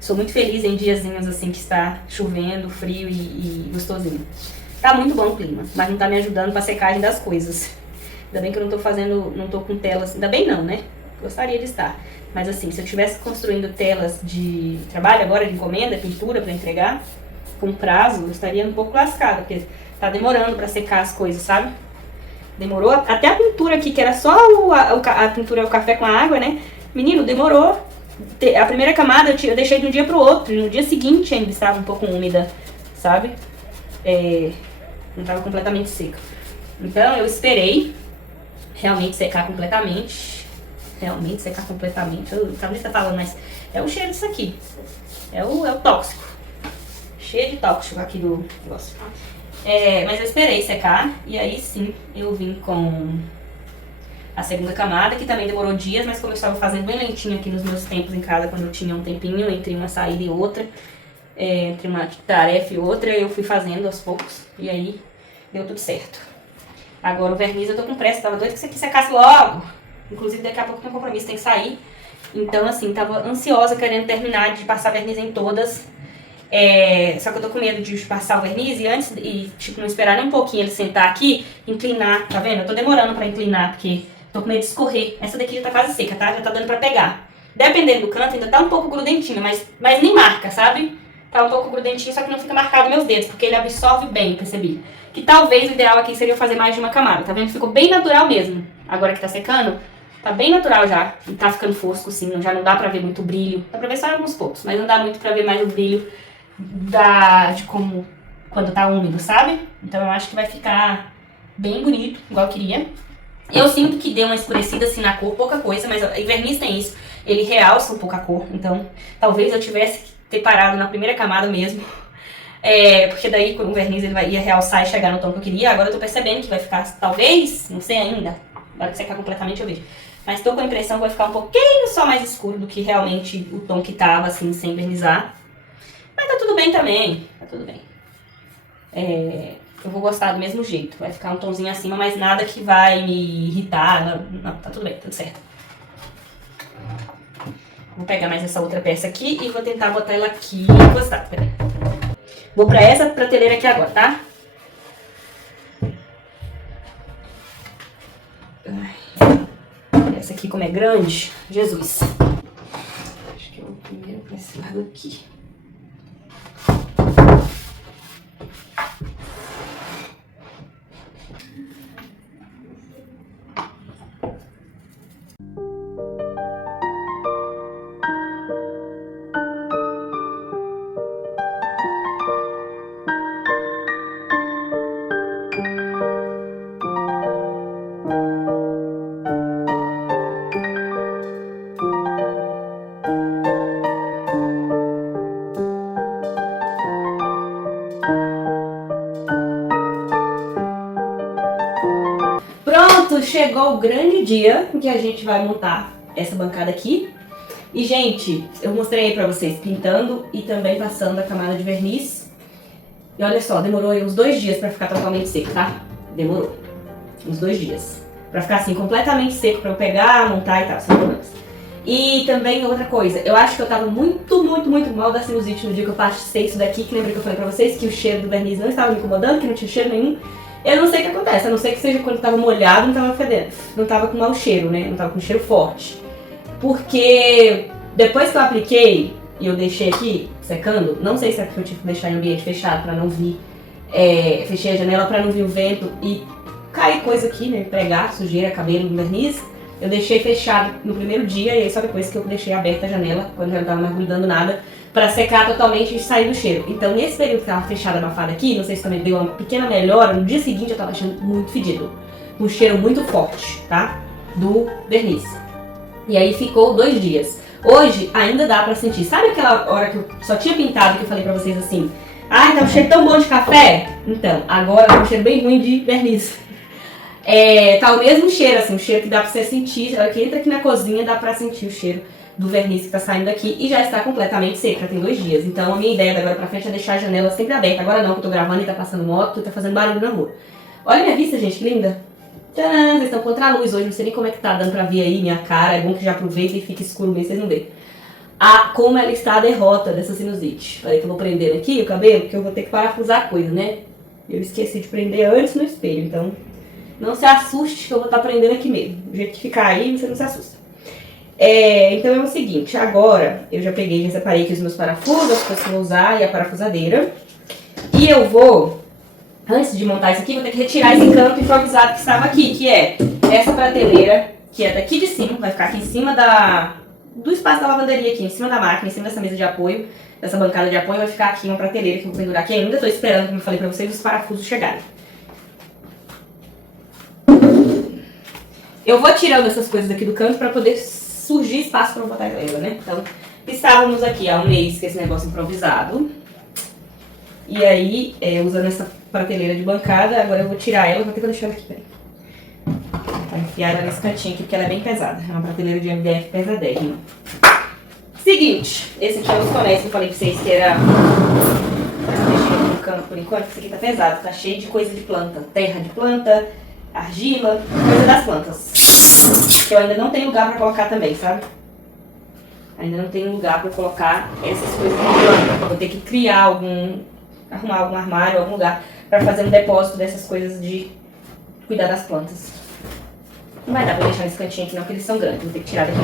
Sou muito feliz em diazinhos assim que está chovendo, frio e gostosinho. Tá muito bom o clima, mas não tá me ajudando pra secagem das coisas. Ainda bem que eu não tô com telas, ainda bem não, né? Gostaria de estar. Mas assim, se eu estivesse construindo telas de trabalho agora, de encomenda, pintura pra entregar, com prazo, eu estaria um pouco lascada, porque tá demorando pra secar as coisas, sabe? Demorou, até a pintura aqui, que era só a pintura, o café com a água, né? Menino, demorou. A primeira camada eu deixei de um dia pro outro, e no dia seguinte ainda estava um pouco úmida, sabe? Não estava completamente seca. Então eu esperei realmente secar completamente. Eu acabei de falando, mas é o cheiro disso aqui. É o tóxico. Cheio de tóxico aqui do negócio. Mas eu esperei secar e aí sim eu vim com a segunda camada, que também demorou dias, mas como eu estava fazendo bem lentinho aqui nos meus tempos em casa, quando eu tinha um tempinho entre uma saída e outra, entre uma tarefa e outra, eu fui fazendo aos poucos e aí deu tudo certo. Agora o verniz eu tô com pressa, tava doida que isso aqui secasse logo. Inclusive daqui a pouco tem um compromisso, tem que sair. Então assim, tava ansiosa querendo terminar de passar verniz em todas. Só que eu tô com medo de passar o verniz e tipo, não esperar nem um pouquinho ele sentar aqui, inclinar, tá vendo? Eu tô demorando pra inclinar, porque tô com medo de escorrer. Essa daqui já tá quase seca, tá? Já tá dando pra pegar. Dependendo do canto, ainda tá um pouco grudentinho, mas nem marca, sabe? Tá um pouco grudentinho, só que não fica marcado meus dedos, porque ele absorve bem, percebi. Que talvez o ideal aqui seria fazer mais de uma camada, tá vendo? Ficou bem natural mesmo. Agora que tá secando, tá bem natural já. E tá ficando fosco, sim, já não dá pra ver muito brilho. Dá pra ver só em alguns pontos, mas não dá muito pra ver mais o brilho de como quando tá úmido, sabe? Então eu acho que vai ficar bem bonito, igual eu queria. Eu sinto que deu uma escurecida assim na cor, pouca coisa, mas o verniz tem isso. Ele realça um pouco a cor, então talvez eu tivesse que ter parado na primeira camada mesmo. Porque daí quando o verniz ele ia realçar e chegar no tom que eu queria. Agora eu tô percebendo que vai ficar, talvez, não sei ainda, na hora que secar completamente eu vejo. Mas tô com a impressão que vai ficar um pouquinho só mais escuro do que realmente o tom que tava, assim, sem vernizar. Mas tá tudo bem também, tá tudo bem. Eu vou gostar do mesmo jeito, vai ficar um tomzinho acima, mas nada que vai me irritar, não, tá tudo bem, tudo certo. Vou pegar mais essa outra peça aqui e vou tentar botar ela aqui e encostar, peraí. Vou pra essa prateleira aqui agora, tá? Essa aqui como é grande, Jesus. Acho que eu vou primeiro pra esse lado aqui. Pronto, chegou o grande dia em que a gente vai montar essa bancada aqui. E, gente, eu mostrei aí pra vocês pintando e também passando a camada de verniz. E olha só, demorou aí uns 2 dias pra ficar totalmente seco, tá? Demorou. Uns 2 dias. Pra ficar assim, completamente seco, pra eu pegar, montar e tal, sem problemas. E também outra coisa, eu acho que eu tava muito mal da sinusite no dia que eu passei isso daqui, que lembra que eu falei pra vocês que o cheiro do verniz não estava me incomodando, que não tinha cheiro nenhum. Eu não sei o que acontece, a não ser que seja quando tava molhado, não tava fedendo. Não tava com mau cheiro, né? Não tava com cheiro forte. Porque depois que eu apliquei e eu deixei aqui secando, não sei se é porque eu tive que deixar em ambiente fechado pra não vir, fechei a janela pra não vir o vento e cair coisa aqui, né? Pregar, sujeira, cabelo, verniz. Eu deixei fechado no primeiro dia e aí só depois que eu deixei aberta a janela, quando já não tava mais grudando nada, pra secar totalmente e sair do cheiro. Então nesse período que tava fechada, abafada aqui, não sei se também deu uma pequena melhora, no dia seguinte eu tava achando muito fedido. Um cheiro muito forte, tá? Do verniz. E aí ficou 2 dias. Hoje ainda dá pra sentir. Sabe aquela hora que eu só tinha pintado que eu falei pra vocês assim? Ai, tá um cheiro tão bom de café? Então, agora tá um cheiro bem ruim de verniz. Tá o mesmo cheiro, assim, um cheiro que dá pra você sentir. A hora que entra aqui na cozinha dá pra sentir o cheiro do verniz que tá saindo daqui e já está completamente seca, tem 2 dias. Então a minha ideia da agora pra frente é deixar a janela sempre aberta. Agora não, que eu tô gravando e tá passando moto e tá fazendo barulho na rua. Olha a minha vista, gente, que linda. Tcharam, vocês estão contra a luz hoje, não sei nem como é que tá dando pra ver aí minha cara. É bom que já aproveita e fica escuro mesmo, vocês não veem. Como ela está a derrota dessa sinusite. Falei que eu vou prender aqui o cabelo, porque eu vou ter que parafusar a coisa, né? Eu esqueci de prender antes no espelho, então não se assuste que eu vou estar prendendo aqui mesmo. Do jeito que ficar aí, você não se assusta. Então é o seguinte, agora eu já peguei, já separei aqui os meus parafusos, as coisas que eu vou usar e a parafusadeira. E eu vou, antes de montar isso aqui, vou ter que retirar esse canto improvisado que estava aqui, que é essa prateleira, que é daqui de cima, vai ficar aqui em cima do espaço da lavanderia aqui, em cima da máquina, em cima dessa mesa de apoio, dessa bancada de apoio, vai ficar aqui uma prateleira que eu vou pendurar aqui ainda. Tô esperando, como eu falei pra vocês, os parafusos chegarem. Eu vou tirando essas coisas daqui do canto pra poder surgir espaço pra eu botar ela, né? Então, estávamos aqui há um mês com esse negócio improvisado. E aí, usando essa prateleira de bancada, agora eu vou tirar ela, vou ter que deixar ela aqui, peraí. Pra enfiar ela nesse cantinho aqui, porque ela é bem pesada. É uma prateleira de MDF pesadérrima. Seguinte, esse aqui é os tonéis que eu falei pra vocês que era... Deixei aqui no canto por enquanto, esse aqui tá pesado, tá cheio de coisa de planta. Terra de planta, argila, coisa das plantas. Que eu ainda não tenho lugar pra colocar também, sabe? Ainda não tenho lugar pra colocar essas coisas de planta. Vou ter que criar arrumar algum armário, algum lugar pra fazer um depósito dessas coisas de cuidar das plantas. Não vai dar pra deixar nesse cantinho aqui não, porque eles são grandes. Vou ter que tirar daqui.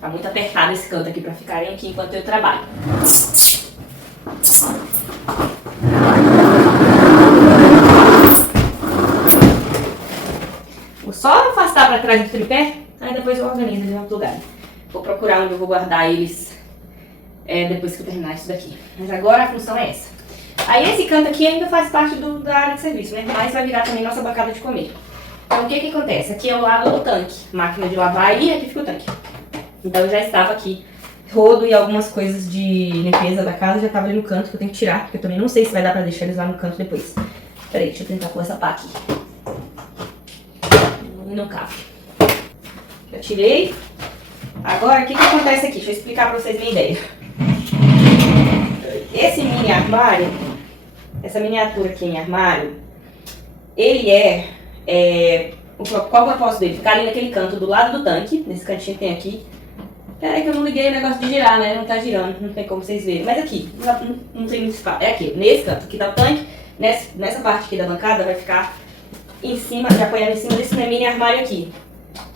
Tá muito apertado esse canto aqui pra ficarem aqui enquanto eu trabalho. Vou só afastar pra trás do tripé, aí depois eu organizo em outro lugar. Vou procurar onde eu vou guardar eles depois que eu terminar isso daqui. Mas agora a função é essa. Aí esse canto aqui ainda faz parte da área de serviço, né? Mas vai virar também nossa bancada de comer. Então o que acontece? Aqui é o lado do tanque, máquina de lavar e aqui fica o tanque. Então eu já estava aqui, rodo e algumas coisas de limpeza da casa já estava ali no canto que eu tenho que tirar, porque eu também não sei se vai dar pra deixar eles lá no canto depois. Peraí, deixa eu tentar pôr essa pá aqui. Não cabe. Já tirei. Agora, o que acontece aqui? Deixa eu explicar pra vocês a minha ideia. Esse mini armário, essa miniatura aqui em armário, ele qual o propósito dele? Ficar ali naquele canto do lado do tanque, nesse cantinho que tem aqui. Peraí que eu não liguei o negócio de girar, né? Não tá girando, não tem como vocês verem. Mas aqui, não tem muito espaço. É aqui, nesse canto aqui tá o tanque. Nessa parte aqui da bancada vai ficar em cima, já apoiando em cima desse mini armário aqui.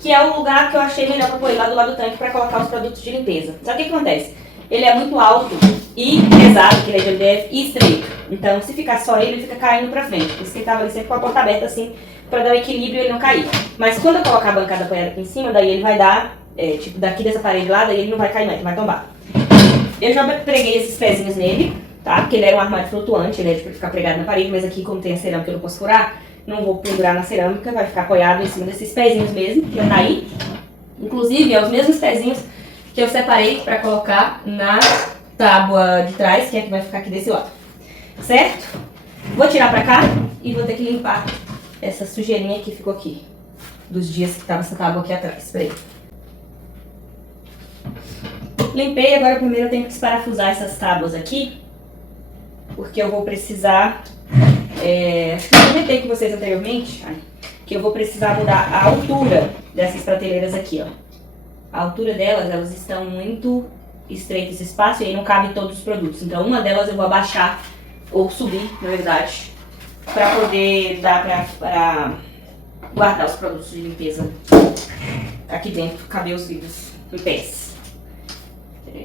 Que é o lugar que eu achei melhor pra pôr lá do lado do tanque pra colocar os produtos de limpeza. Só que o que acontece? Ele é muito alto e pesado, que ele é de MDF e estreito. Então, se ficar só ele fica caindo pra frente. Por isso que ele tava ali sempre com a porta aberta assim, pra dar o equilíbrio e ele não cair. Mas quando eu colocar a bancada apoiada aqui em cima, daí ele vai dar, tipo, daqui dessa parede lá, daí ele não vai cair mais, ele vai tombar. Eu já preguei esses pezinhos nele, tá? Porque ele era um armário flutuante, ele é tipo ficar pregado na parede, mas aqui como tem a cerâmica eu não posso furar, não vou pendurar na cerâmica, vai ficar apoiado em cima desses pezinhos mesmo, que vai cair. Inclusive, é os mesmos pezinhos que eu separei pra colocar na tábua de trás, que é que vai ficar aqui desse lado. Certo? Vou tirar pra cá e vou ter que limpar essa sujeirinha que ficou aqui, dos dias que tava essa tábua aqui atrás. Peraí. Limpei, agora primeiro eu tenho que desparafusar essas tábuas aqui, porque eu vou precisar, acho que eu comentei com vocês anteriormente, que eu vou precisar mudar a altura dessas prateleiras aqui, ó. A altura delas, elas estão muito estreitas esse espaço e aí não cabe todos os produtos. Então uma delas eu vou abaixar, ou subir, na verdade, para poder dar para guardar os produtos de limpeza aqui dentro, caber os vidros em pés.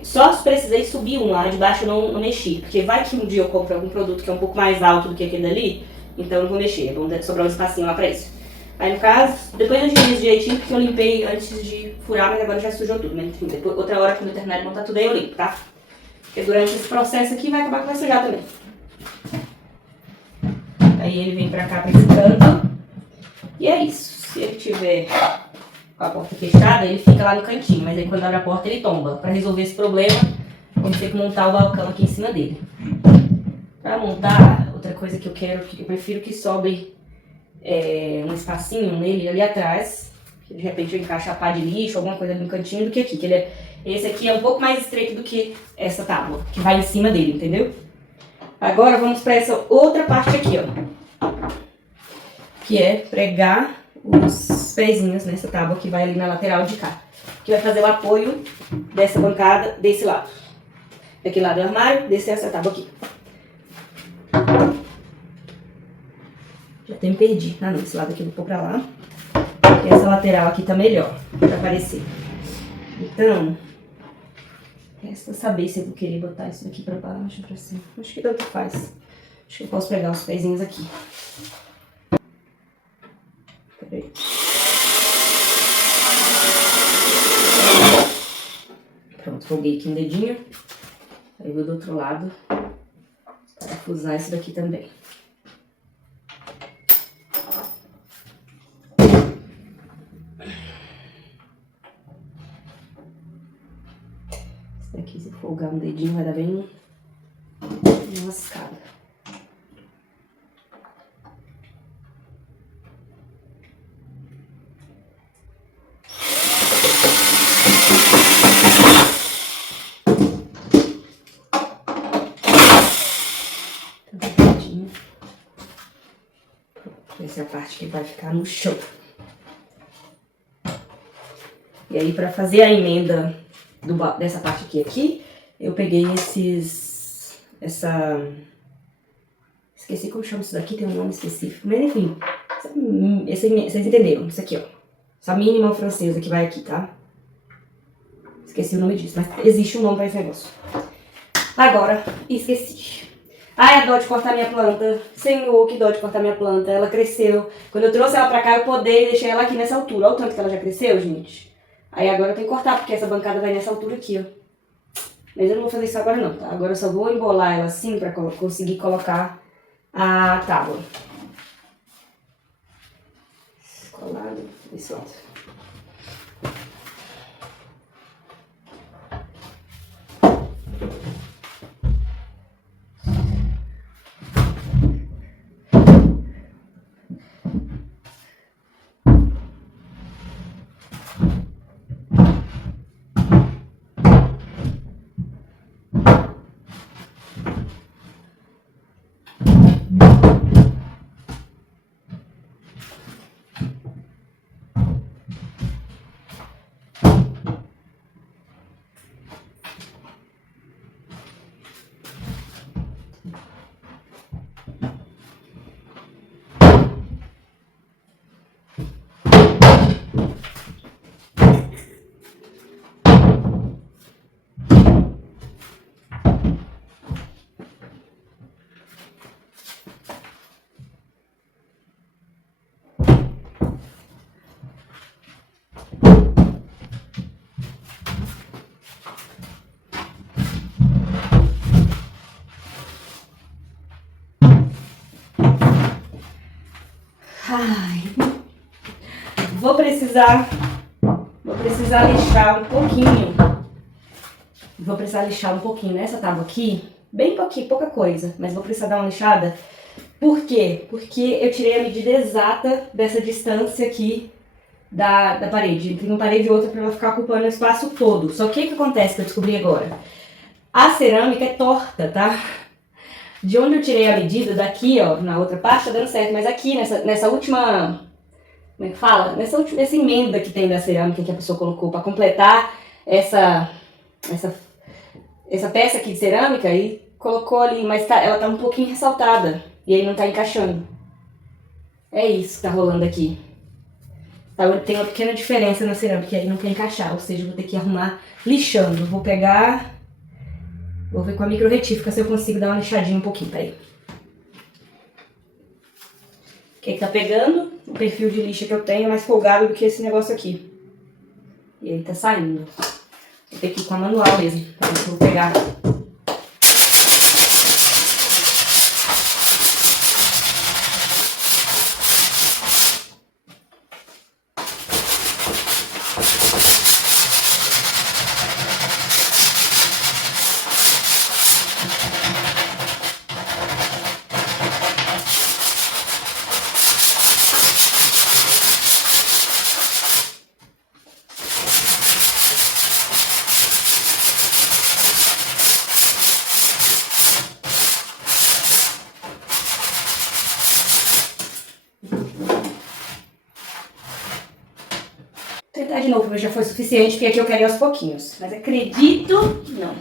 Só precisei subir um lá de baixo, eu não mexi, porque vai que um dia eu compro algum produto que é um pouco mais alto do que aquele dali, então eu não vou mexer, vamos sobrar um espacinho lá pra isso. Aí no caso, depois eu girei isso direitinho, porque eu limpei antes de furar, mas agora já sujou tudo, né? Enfim, depois, outra hora quando eu terminar de montar tudo aí eu limpo, tá? Porque durante esse processo aqui vai acabar que vai sujar também. Aí ele vem pra cá, pra esse canto, e é isso. Se ele tiver com a porta fechada, ele fica lá no cantinho, mas aí quando abre a porta ele tomba. Pra resolver esse problema, vamos ter que montar o balcão aqui em cima dele. Pra montar, outra coisa que eu quero, que eu prefiro que sobre um espacinho nele ali atrás, que de repente eu encaixo a pá de lixo, alguma coisa ali no cantinho, do que aqui. Que esse aqui é um pouco mais estreito do que essa tábua, que vai em cima dele, entendeu? Agora vamos pra essa outra parte aqui, ó. Que é pregar os pezinhos nessa tábua que vai ali na lateral de cá. Que vai fazer o apoio dessa bancada desse lado. Daquele lado do armário, descer essa tábua aqui. Já até me perdi. Ah não, esse lado aqui eu vou pôr pra lá. Porque essa lateral aqui tá melhor pra aparecer. Então, resta saber se eu vou querer botar isso daqui pra baixo, pra cima. Acho que tanto faz. Acho que eu posso pregar os pezinhos aqui. Peraí. Pronto, folguei aqui um dedinho. Aí vou do outro lado parafusar isso daqui também. Esse daqui, se folgar um dedinho, vai dar bem lascado. Essa é a parte que vai ficar no chão. E aí, pra fazer a emenda dessa parte aqui, eu peguei essa Esqueci como chama isso daqui, tem um nome específico. Mas enfim, vocês entenderam. Isso aqui, ó. Essa mínima francesa que vai aqui, tá? Esqueci o nome disso, mas existe um nome pra esse negócio. Agora, esqueci. Ai, a dó de cortar minha planta. Senhor, que dó de cortar minha planta. Ela cresceu. Quando eu trouxe ela pra cá, eu podei e deixei ela aqui nessa altura. Olha o tanto que ela já cresceu, gente. Aí agora eu tenho que cortar, porque essa bancada vai nessa altura aqui, ó. Mas eu não vou fazer isso agora não, tá? Agora eu só vou embolar ela assim pra conseguir colocar a tábua. Colado desse lado. Ai, vou precisar lixar um pouquinho. Vou precisar lixar um pouquinho nessa tábua aqui. Bem pouquinho, pouca coisa. Mas vou precisar dar uma lixada. Por quê? Porque eu tirei a medida exata dessa distância aqui da parede. Entre uma parede e outra pra ela ficar ocupando o espaço todo. Só que o que acontece que eu descobri agora? A cerâmica é torta, tá? De onde eu tirei a medida, daqui, ó, na outra parte, tá dando certo. Mas aqui, nessa última... Como é que fala? Essa emenda que tem da cerâmica que a pessoa colocou pra completar essa peça aqui de cerâmica, e colocou ali, mas ela tá um pouquinho ressaltada. E aí não tá encaixando. É isso que tá rolando aqui. Tá, tem uma pequena diferença na cerâmica, e aí não quer encaixar. Ou seja, eu vou ter que arrumar lixando. Vou pegar... Vou ver com a micro retífica se eu consigo dar uma lixadinha um pouquinho, peraí. O que tá pegando? O perfil de lixa que eu tenho é mais folgado do que esse negócio aqui. E aí tá saindo. Vou ter que ir com a manual mesmo. Vou pegar. Vou tentar de novo, mas já foi suficiente, porque aqui eu quero ir aos pouquinhos. Mas acredito, não.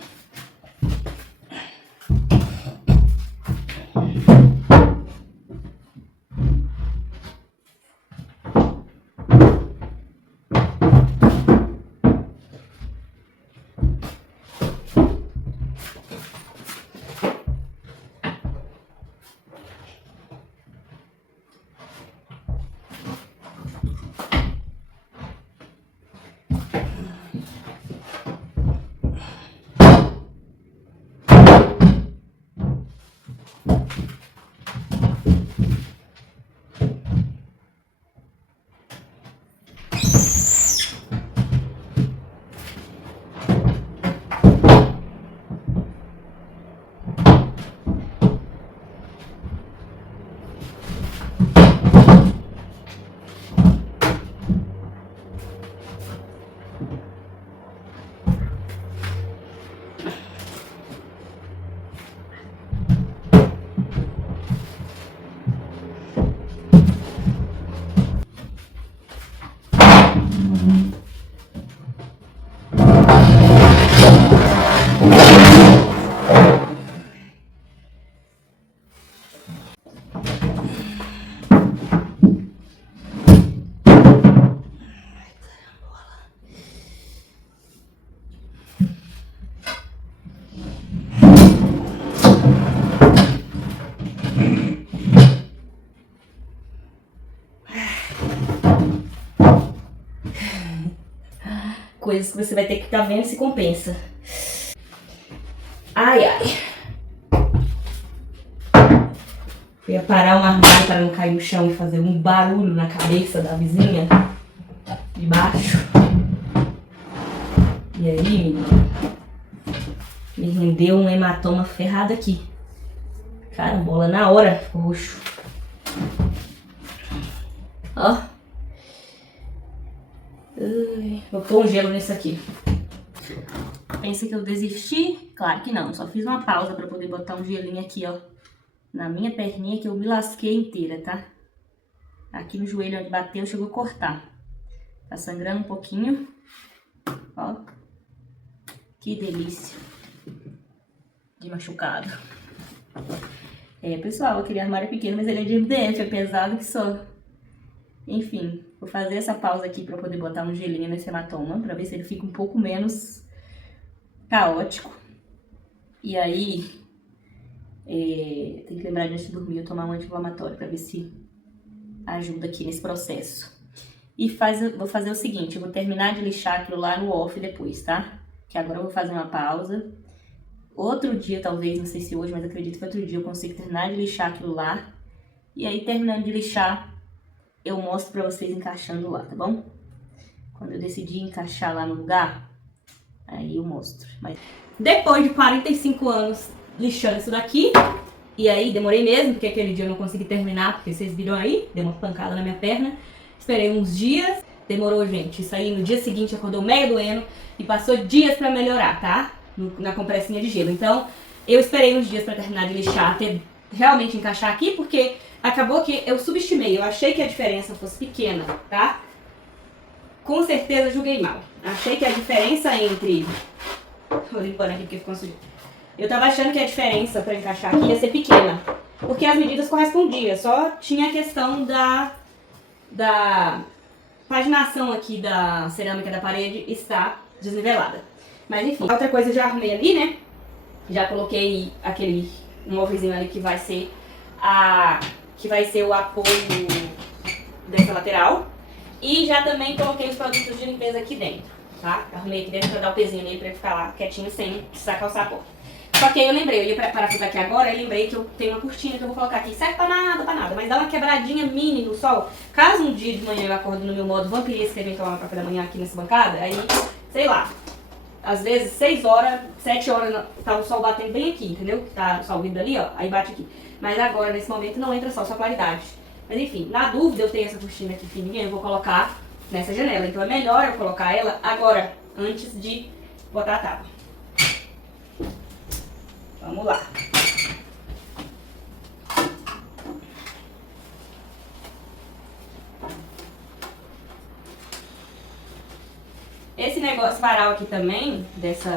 coisas que você vai ter que estar vendo se compensa. Ai, ai. Eu ia parar um armário para não cair no chão e fazer um barulho na cabeça da vizinha de baixo. E aí, menina, me rendeu um hematoma ferrado aqui. Carambola, na hora, roxo. Ó. Vou pôr um gelo nesse aqui. Pensa que eu desisti? Claro que não, só fiz uma pausa pra poder botar um gelinho aqui, ó. Na minha perninha que eu me lasquei inteira, tá? Aqui no joelho onde bateu, chegou a cortar. Tá sangrando um pouquinho. Ó. Que delícia. De machucado. Pessoal, aquele armário é pequeno, mas ele é de MDF, é pesado que só. Enfim, vou fazer essa pausa aqui pra poder botar um gelinho nesse hematoma, pra ver se ele fica um pouco menos caótico. E aí, tem que lembrar de antes de dormir eu tomar um anti-inflamatório pra ver se ajuda aqui nesse processo. E vou fazer o seguinte, eu vou terminar de lixar aquilo lá no off depois, tá? Que agora eu vou fazer uma pausa. Outro dia, talvez, não sei se hoje, mas acredito que outro dia eu consigo terminar de lixar aquilo lá. E aí, terminando de lixar, eu mostro pra vocês encaixando lá, tá bom? Quando eu decidir encaixar lá no lugar, aí eu mostro. Mas depois de 45 anos lixando isso daqui, e aí demorei mesmo, porque aquele dia eu não consegui terminar, porque vocês viram aí, deu uma pancada na minha perna. Esperei uns dias, demorou, gente. Isso aí no dia seguinte acordou mega doendo e passou dias pra melhorar, tá? Na compressinha de gelo. Então, eu esperei uns dias pra terminar de lixar, até realmente encaixar aqui, porque acabou que eu subestimei. Eu achei que a diferença fosse pequena, tá? Com certeza julguei mal. Achei que a diferença entre... Tô limpando aqui porque ficou sujo. Eu tava achando que a diferença pra encaixar aqui ia ser pequena, porque as medidas correspondiam. Só tinha a questão da paginação aqui da cerâmica da parede está desnivelada. Mas enfim, outra coisa eu já arrumei ali, né? Já coloquei aquele móvelzinho ali que vai ser o apoio dessa lateral. E já também coloquei os produtos de limpeza aqui dentro, tá? Arrumei aqui dentro pra dar o pezinho nele pra ele ficar lá quietinho sem precisar calçar a porta. Só que aí eu lembrei, eu ia parafusar aqui agora, eu lembrei que eu tenho uma cortina que eu vou colocar aqui. Serve pra nada, mas dá uma quebradinha mini no sol. Caso um dia de manhã eu acorde no meu modo vampiresco e venha tomar um café da manhã aqui nessa bancada, aí, sei lá, às vezes 6 horas, 7 horas, tá o sol batendo bem aqui, entendeu? Tá o sol vindo ali, ó, aí bate aqui. Mas agora, nesse momento, não entra sol, só claridade. Mas enfim, na dúvida eu tenho essa cortina aqui fininha, eu vou colocar nessa janela. Então é melhor eu colocar ela agora, antes de botar a tábua. Vamos lá. Esse negócio, varal aqui também, esse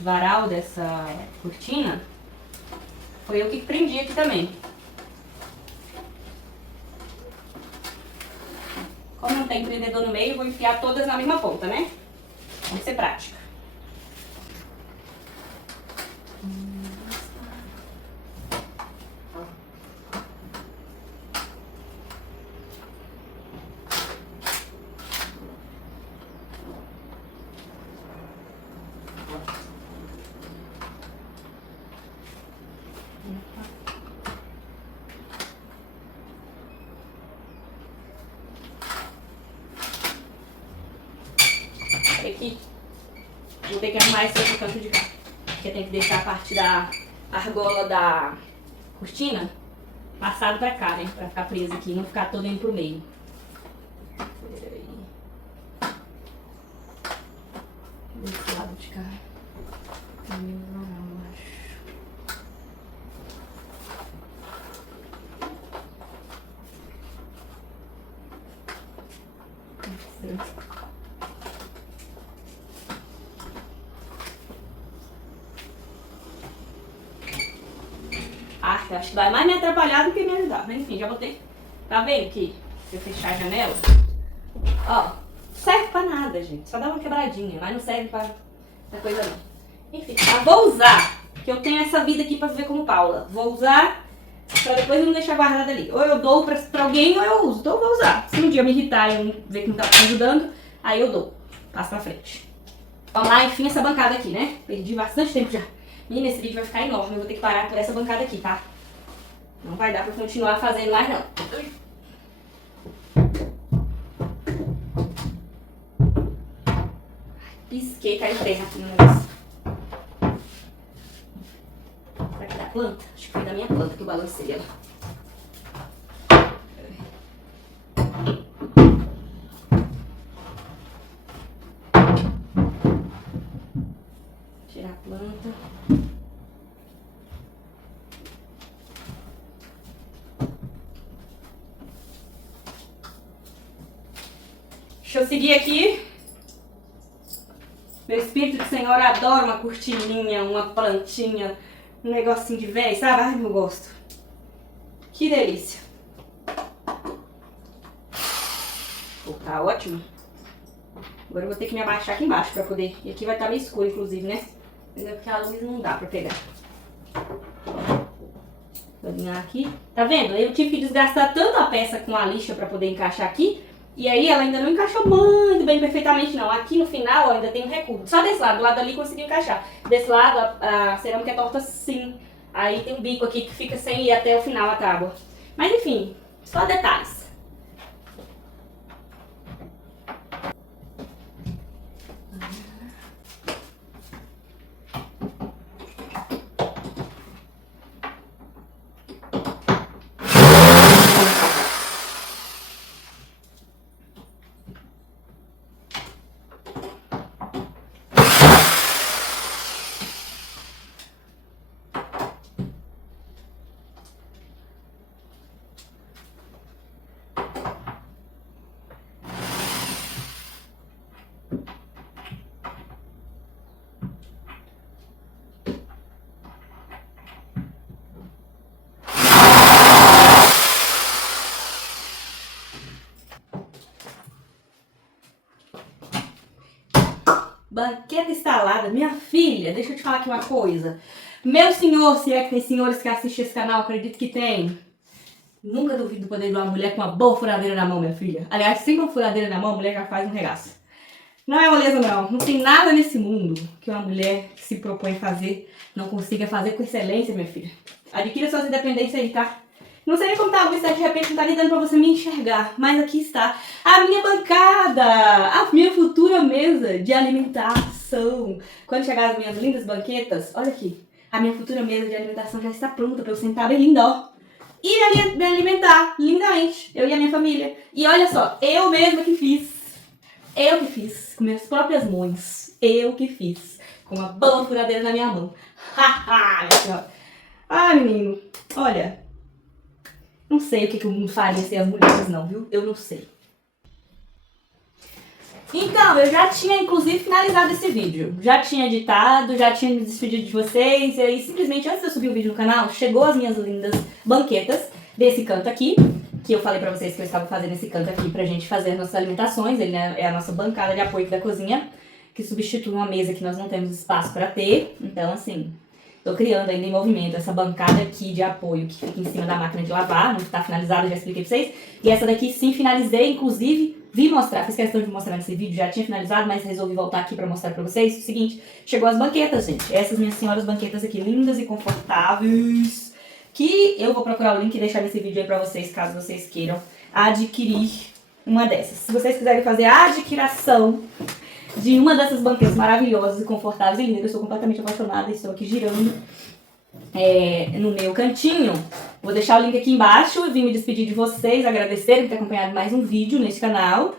varal dessa cortina, foi eu que prendi aqui também. Como não tem prendedor no meio, eu vou enfiar todas na mesma ponta, né? Tem que ser prática. Aqui, vou ter que arrumar esse outro canto de cá, porque tem que deixar a parte da argola da cortina passado pra cá, né, pra ficar presa aqui e não ficar todo indo pro meio. Peraí. Desse lado de cá. Não, acho. Acho que vai mais me atrapalhar do que me ajudar. Mas enfim, já botei. Tá vendo que se eu fechar a janela, ó, não serve pra nada, gente. Só dá uma quebradinha, mas não serve pra coisa não. Enfim, eu vou usar, que eu tenho essa vida aqui pra viver como Paula. Vou usar pra depois não deixar guardada ali. Ou eu dou pra alguém ou eu uso. Então eu vou usar. Se um dia eu me irritar e eu ver que não tá me ajudando, aí eu dou. Passo pra frente. Vamos lá, enfim, essa bancada aqui, né? Perdi bastante tempo já. Menina, esse vídeo vai ficar enorme. Eu vou ter que parar por essa bancada aqui, tá? Não vai dar pra continuar fazendo mais, não. Pisquei, caiu terra aqui no negócio. Será que é da planta? Acho que foi da minha planta que eu balancei ela. Tirar a planta. Deixa eu seguir aqui. Meu espírito de senhora adora uma cortininha, uma plantinha, um negocinho de véi, sabe? Ai, eu gosto. Que delícia. Oh, tá ótimo. Agora eu vou ter que me abaixar aqui embaixo pra poder... E aqui vai estar meio escuro, inclusive, né? Mas é porque a luz não dá pra pegar. Vou alinhar aqui. Tá vendo? Eu tive que desgastar tanto a peça com a lixa pra poder encaixar aqui. E aí ela ainda não encaixou muito bem, perfeitamente não. Aqui no final ainda tem um recuo. Só desse lado, do lado ali consegui encaixar. Desse lado a cerâmica é torta sim. Aí tem um bico aqui que fica sem ir até o final a tábua. Mas enfim, só detalhes. Banqueta instalada. Minha filha, deixa eu te falar aqui uma coisa. Meu senhor, se é que tem senhores que assistem esse canal, acredito que tem. Nunca duvido do poder de uma mulher com uma boa furadeira na mão, minha filha. Aliás, sem uma furadeira na mão, a mulher já faz um regaço. Não é moleza, não. Não tem nada nesse mundo que uma mulher que se propõe a fazer não consiga fazer com excelência, minha filha. Adquira suas independências aí, tá? Não sei nem como tá a luz, de repente não tá nem dando pra você me enxergar. Mas aqui está a minha bancada, a minha futura mesa de alimentação. Quando chegar as minhas lindas banquetas, olha aqui. A minha futura mesa de alimentação já está pronta pra eu sentar bem linda, ó. E me alimentar lindamente, eu e a minha família. E olha só, eu mesma que fiz. Eu que fiz, com minhas próprias mãos. Eu que fiz, com uma boa furadeira na minha mão. Haha, minha senhora. Ah, menino, olha... Não sei o que o mundo faria sem as mulheres não, viu? Eu não sei. Então, eu já tinha inclusive finalizado esse vídeo. Já tinha editado, já tinha me despedido de vocês. E aí, simplesmente, antes de eu subir o vídeo no canal, chegou as minhas lindas banquetas desse canto aqui. Que eu falei pra vocês que eu estava fazendo esse canto aqui pra gente fazer as nossas alimentações. Ele é a nossa bancada de apoio da cozinha, que substitui uma mesa que nós não temos espaço pra ter. Então, assim... Tô criando ainda em movimento essa bancada aqui de apoio que fica em cima da máquina de lavar, não está finalizada, já expliquei pra vocês. E essa daqui sim finalizei, inclusive vi mostrar, fiz questão de mostrar nesse vídeo, já tinha finalizado, mas resolvi voltar aqui pra mostrar pra vocês o seguinte, chegou as banquetas, gente. Essas minhas senhoras banquetas aqui, lindas e confortáveis, que eu vou procurar o link e deixar nesse vídeo aí pra vocês, caso vocês queiram adquirir uma dessas. Se vocês quiserem fazer a adquiração de uma dessas banquetas maravilhosas e confortáveis e lindas, eu estou completamente apaixonada e estou aqui girando no meu cantinho. Vou deixar o link aqui embaixo e vim me despedir de vocês, agradecer por ter acompanhado mais um vídeo nesse canal.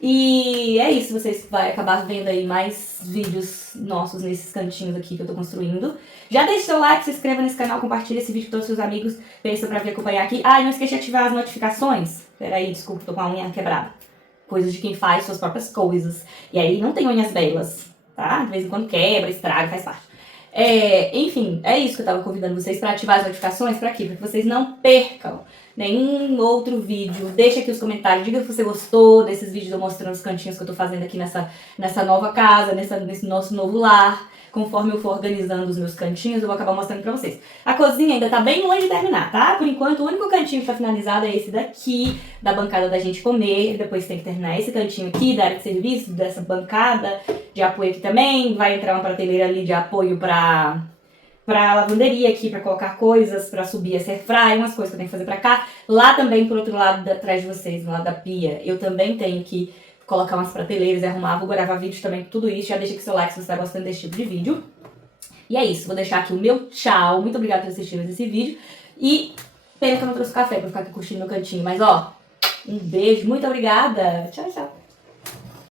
E é isso, vocês vão acabar vendo aí mais vídeos nossos nesses cantinhos aqui que eu tô construindo. Já deixa o seu like, se inscreva nesse canal, compartilha esse vídeo com todos os seus amigos, pensa pra vir acompanhar aqui. Ah, e não esqueça de ativar as notificações. Peraí, desculpa, tô com a unha quebrada. Coisas de quem faz suas próprias coisas. E aí não tem unhas belas, tá? De vez em quando quebra, estraga, faz parte. Enfim, é isso que eu tava convidando vocês pra ativar as notificações. Pra quê? Pra que vocês não percam nenhum outro vídeo, deixa aqui os comentários, diga se você gostou desses vídeos eu mostrando os cantinhos que eu tô fazendo aqui nessa nova casa, nesse nosso novo lar. Conforme eu for organizando os meus cantinhos, eu vou acabar mostrando pra vocês. A cozinha ainda tá bem longe de terminar, tá? Por enquanto, o único cantinho que tá finalizado é esse daqui, da bancada da gente comer. Depois tem que terminar esse cantinho aqui, da área de serviço, dessa bancada de apoio aqui também. Vai entrar uma prateleira ali de apoio pra lavanderia aqui, pra colocar coisas, pra subir essa airfryer, umas coisas que eu tenho que fazer pra cá. Lá também, por outro lado, atrás de vocês, no lado da pia, eu também tenho que colocar umas prateleiras e arrumar. Vou gravar vídeo também com tudo isso. Já deixa aqui seu like se você tá gostando desse tipo de vídeo. E é isso, vou deixar aqui o meu tchau. Muito obrigada por assistir esse vídeo. E pena que eu não trouxe café pra ficar aqui curtindo meu cantinho. Mas ó, um beijo, muito obrigada. Tchau, tchau.